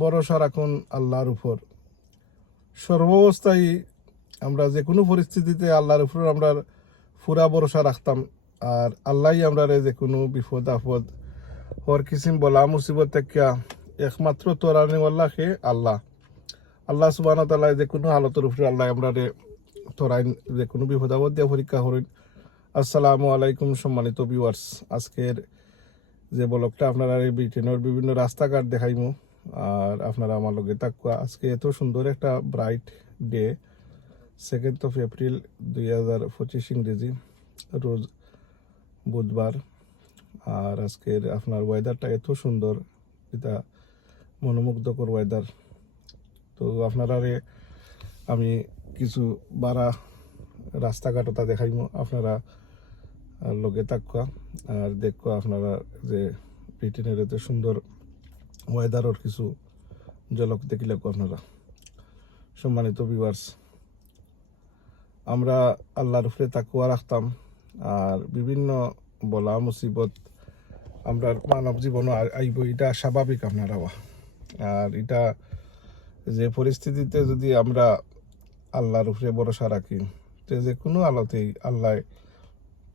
ভরসা রাখুন আল্লাহর উপর। সর্বাবস্থায় আমরা যে কোনো পরিস্থিতিতে আল্লাহর উপর আমরা পুরা ভরসা রাখতাম। আর আল্লাহই আমরা যে কোনো বিপদ আপদ হর কিসিম বলা মুসিবত থেকে একমাত্র তোরানিওয়াল্লাহ হে আল্লাহ। আল্লাহ সুবহানাহু ওয়া তাআলা যে কোনো হালতের উপরে আল্লাহ আমরা তোরাইন, যে কোনো বিপদ আপদ দিয়ে পরীক্ষা করেন। আসসালামু আলাইকুম সম্মানিত ভিউয়ার্স, আজকের যে ব্লগটা আপনারা এই ব্রিটেনের বিভিন্ন রাস্তাঘাট দেখাইমু আর আপনারা আমার লগে থাকুয়া। আজকে এত সুন্দর একটা bright day, 2nd of April 2025 ইংরেজি, রোজ বুধবার। আর আজকের আপনার ওয়েদারটা এত সুন্দর, এটা মনোমুগ্ধকর ওয়েদার। তো আপনারা আমি কিছু বাড়া রাস্তাঘাটটা দেখাইমু, আপনারা লগে থাকুয়া আর দেখুয়া আপনারা যে ব্রিটেনের এত সুন্দর ওয়েদারের কিছু ঝলক দেখিলে আপনারা। সম্মানিত ভিউয়ার্স, আমরা আল্লাহর উপরে তাকুয়া রাখতাম আর বিভিন্ন বলা মুসিবত আমরা মানব জীবনও আইব, এটা স্বাভাবিক আপনারা। আর এটা যে পরিস্থিতিতে যদি আমরা আল্লাহর উপরে ভরসা রাখি, যে কোনো আলোতেই আল্লাহ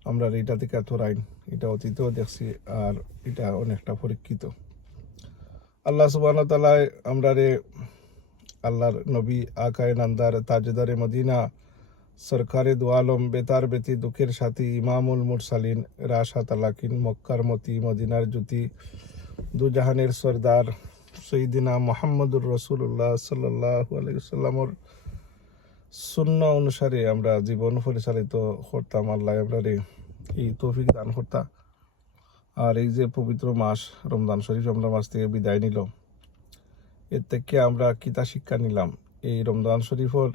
আমরা এটা থেকে তোরাইন, এটা অতীতেও দেখছি আর এটা অনেকটা পরীক্ষিত। আল্লাহ সুবহানাহু ওয়া তাআলা আমরা আল্লাহর নবী আকায়ে নান্দার তাজদারে মদিনা সরকারে দু আলম বেতার বেতি দুঃখের সাথী ইমামুল মুরসালিন রাশা তালাকিন মক্কার মতি মদিনার জ্যোতি দু জাহানের সরদার সৈয়দিনা মুহাম্মদুর রাসূলুল্লাহ সাল্লাল্লাহু আলাইহি ওয়াসাল্লামর সুন্নাহ অনুসারে আমরা জীবন পরিচালিত করতাম। আল্লাহ আমরা এই তৌফিক দান করতা। আর এই যে পবিত্র মাস রমজান শরীফ আমরা মাস থেকে বিদায় নিল, এর থেকে আমরা কিতা শিক্ষা নিলাম? এই রমজান শরীফের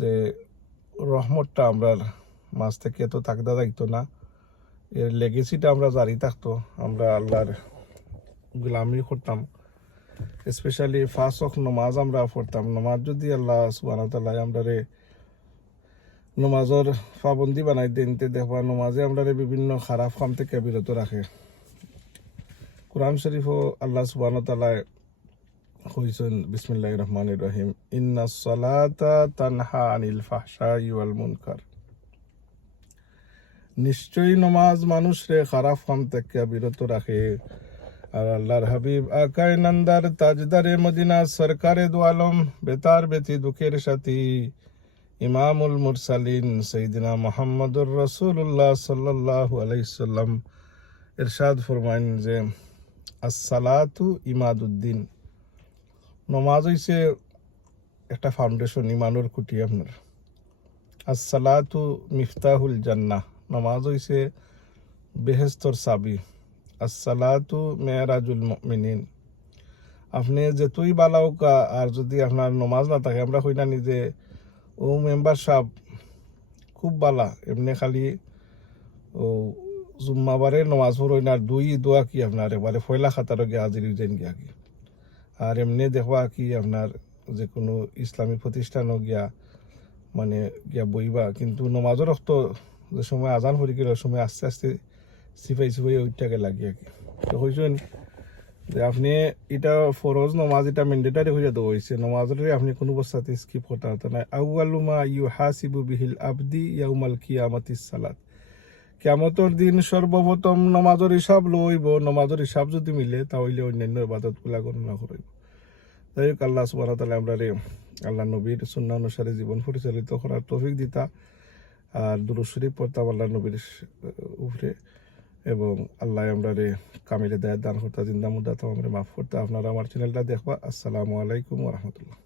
যে রহমতটা আমরা মাছ থেকে এত তাকদা থাকতো না, এর লেগেসিটা আমরা জারি থাকতো, আমরা আল্লাহর গোলামি করতাম। স্পেশালি 5 ওয়াক্ত নমাজ আমরা পড়তাম। নমাজ যদি আল্লাহ সুবহানাহু ওয়া তাআলা আমরা নমাজের পাবন্দি বানাই দেন, দেখবা নমাজে আমরা বিভিন্ন খারাপ কাম থেকে বিরত রাখে। কোরআন শরীফও আল্লাহ সুবহানাহু ওয়া তাআলা কইছেন, বিসমিল্লাহির রহমানির রহিম, ইন্নাস সালাতা তানহা আনিল ফাহশাই ওয়াল মুনকার। নিশ্চয়ই নমাজ মানুষরে খারাপ কাম থেকে বিরত রাখে। আর আল্লাহর হাবিব আকায়ে নান্দার তাজদারে মদিনা সরকারে দু আলম বেতার বেতি দুঃখের সাথী ইমামুল মুরসালিন সাইয়্যিদিনা মুহাম্মদুর রাসূলুল্লাহ সাল্লাল্লাহু আলাইহি সাল্লাম ইরশাদ ফরমাইন যে আসসালাতু ইমাদুদ্দিন। নমাজ হইছে একটা ফাউন্ডেশন, ইমানের খুঁটি আপনার। আসসালাতু মিফতাহুল জান্নাহ, নমাজ হইছে বেহেশতর চাবি। আসসালাতু মেরাজুল মুমিনিন। আপনি যেতই বালাউকা আর যদি আপনার নমাজ না থাকে, আমরা কই না যে ও মেম্বার সাহেব খুব বালা, এমনি খালি ও জুম্মাবারে নমাজ পড়ই না, 2 দোয়া কি আপনার এবারে ফয়লা খাতার গিয়ে হাজির হইছেন গিয়া কি। আর এমনি দেখবা কি আপনার যে কোনো ইসলামী প্রতিষ্ঠানও গিয়া মানে গিয়া বইবা, কিন্তু নমাজের রক্ত যে সময় আজান হয়ে গেল, সময় আস্তে আস্তে সিফাই ওইটাকে লাগিয়ে কি। তো হয়েছেন যে আপনি এটা ফরজ নমাজ, এটা ম্যান্ডেটারি হয়ে যেতে হয়েছে। নমাজের আপনি কোনো অবস্থাতে স্কিপ করতে পারতেন না। আউয়ালু মা ইউহাসিবু বিহিল আবদি ইয়াউমাল কিয়ামাতিস সালাত। কিয়ামতের দিন সর্বপ্রথম নমাজের হিসাব লইব। নমাজের হিসাব যদি মিলে তাহলে অন্যান্য ইবাদতগুলা গণনা করিব। যাই হোক, আল্লাহ সুবহানাহু ওয়া তাআলা আমরা আল্লাহ নবীর সুন্নাহ অনুসারে জীবন পরিচালিত করার তৌফিক দিতা। আর দুরূদ শরীফ পড়তাম আল্লাহ নবীর উপরে, এবং আল্লাহ আমরা কামিলে দায়াত দান করতা, জিন্দা মুদ্দা তো আমরা মাফ করতা। আপনারা আমার চ্যানেলটা দেখবা। আসসালামু আলাইকুম ওয়া রাহমাতুল্লাহ।